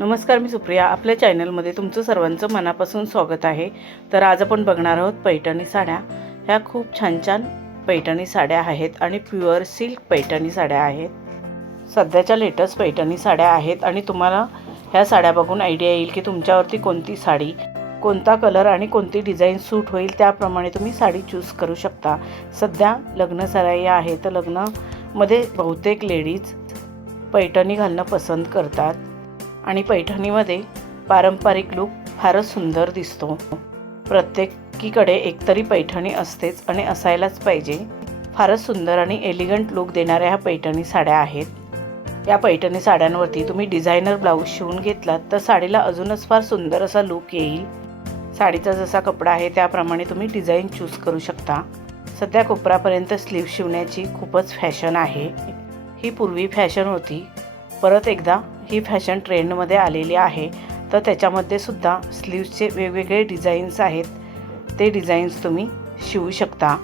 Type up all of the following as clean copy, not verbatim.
नमस्कार, मी सुप्रिया. आपल्या चॅनलमध्ये तुमचं सर्वांचं मनापासून स्वागत आहे. तर आज आपण बघणार आहोत पैठणी साड्या. ह्या खूप छान छान पैठणी साड्या आहेत आणि प्युअर सिल्क पैठणी साड्या आहेत. सध्याच्या लेटेस्ट पैठणी साड्या आहेत आणि तुम्हाला ह्या साड्या बघून आयडिया येईल की तुमच्यावरती कोणती साडी, कोणता कलर आणि कोणती डिझाईन सूट होईल, त्याप्रमाणे तुम्ही साडी चूज करू शकता. सध्या लग्न सराई आहे, तर लग्नामध्ये बहुतेक लेडीज पैठणी घालणं पसंत करतात आणि पैठणीमध्ये पारंपरिक लूक फारच सुंदर दिसतो. प्रत्येकीकडे एकतरी पैठणी असतेच आणि असायलाच पाहिजे. फारच सुंदर आणि एलिगंट लूक देणाऱ्या ह्या पैठणी साड्या आहेत. या पैठणी साड्यांवरती तुम्ही डिझायनर ब्लाऊज शिवून घेतलात तर साडीला अजूनच फार सुंदर असा लूक येईल. साडीचा जसा कपडा आहे त्याप्रमाणे तुम्ही डिझाईन चूज करू शकता. सध्या कोपरापर्यंत स्लीव शिवण्याची खूपच फॅशन आहे. ही पूर्वी फॅशन होती, परत एकदा ही फॅशन ट्रेंडमध्ये आलेली आहे. तर त्याच्यामध्ये सुद्धा स्लीव्सचे वेगवेगळे डिझाईन्स आहेत, ते डिझाईन्स तुम्ही शिवू शकता.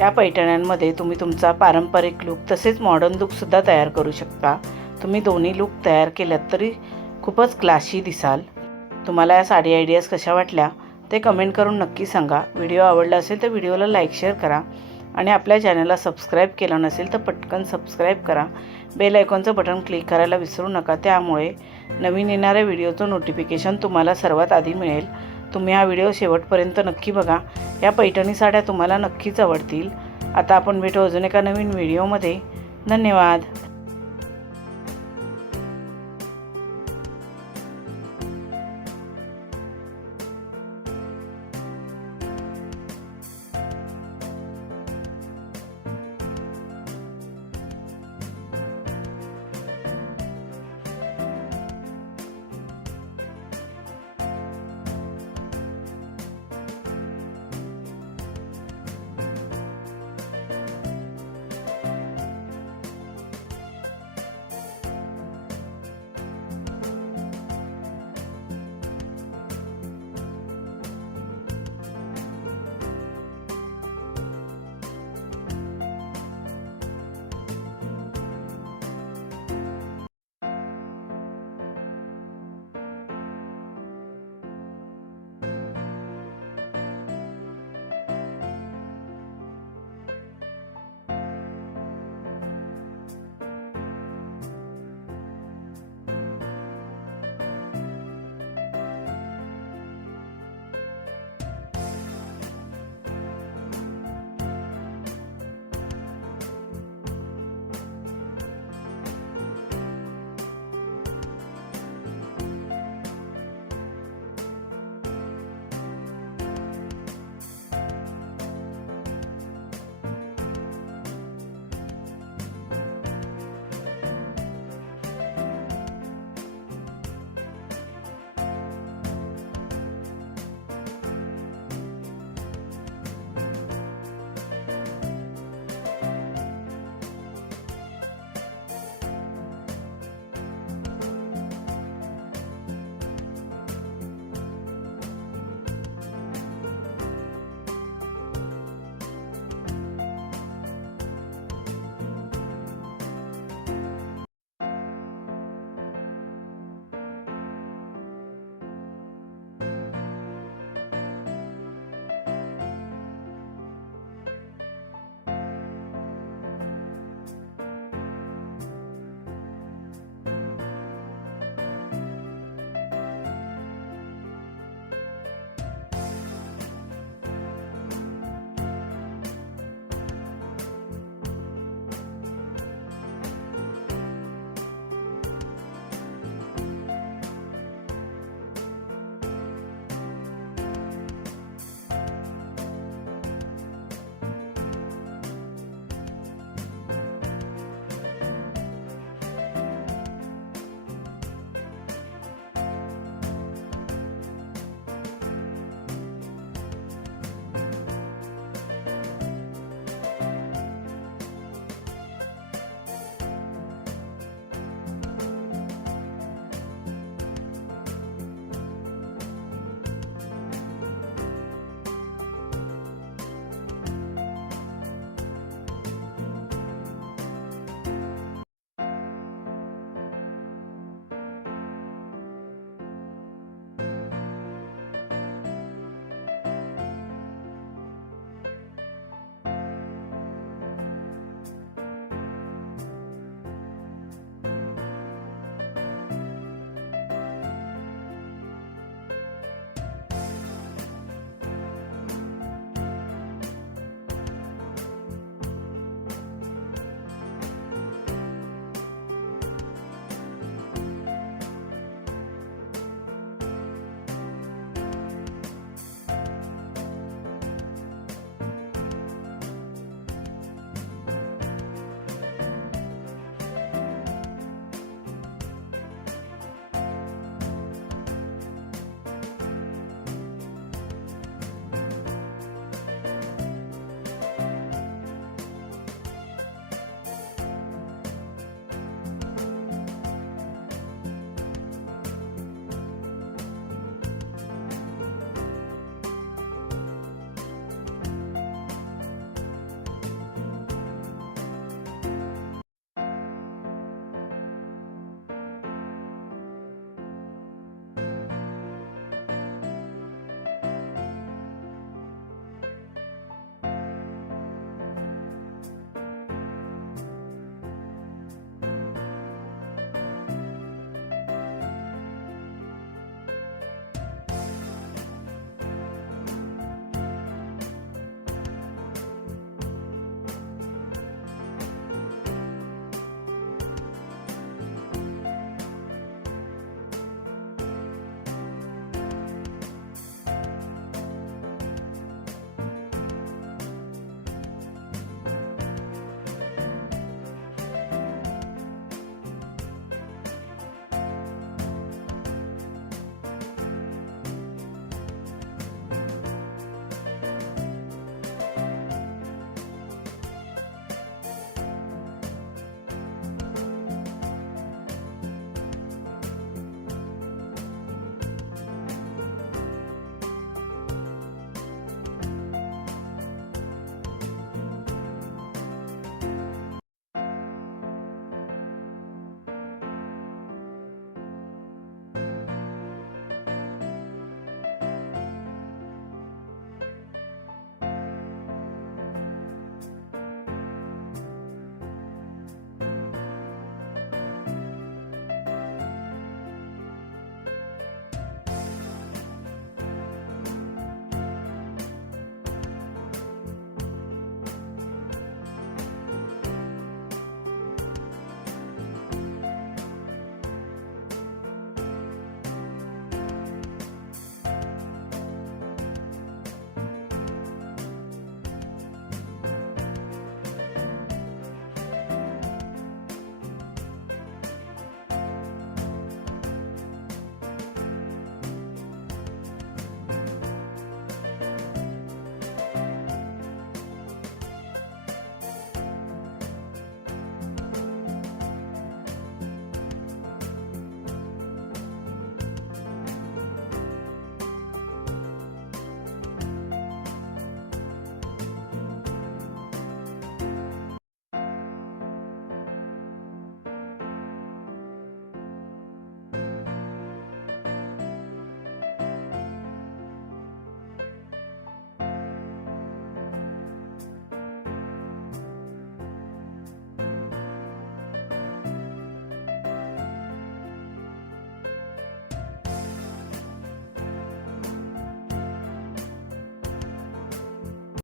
या पैठण्यांमध्ये तुम्ही तुमचा पारंपरिक लूक तसेच मॉडर्न लूकसुद्धा तयार करू शकता. तुम्ही दोन्ही लूक तयार केलात तरी खूपच क्लासी दिसाल. तुम्हाला या साडी आयडियाज कशा वाटल्या ते कमेंट करून नक्की सांगा. व्हिडिओ आवडला असेल तर व्हिडिओला लाईक शेअर करा आणि आपल्या चॅनलला सबस्क्राईब केलं नसेल तर पटकन सबस्क्राईब करा. बेल आयकॉनचं बटन क्लिक करायला विसरू नका, त्यामुळे नवीन येणाऱ्या व्हिडिओचं नोटिफिकेशन तुम्हाला सर्वात आधी मिळेल. तुम्ही हा व्हिडिओ शेवटपर्यंत नक्की बघा. या पैठणी साड्या तुम्हाला नक्कीच आवडतील. आता आपण भेटू अजून एका नवीन व्हिडिओमध्ये. धन्यवाद.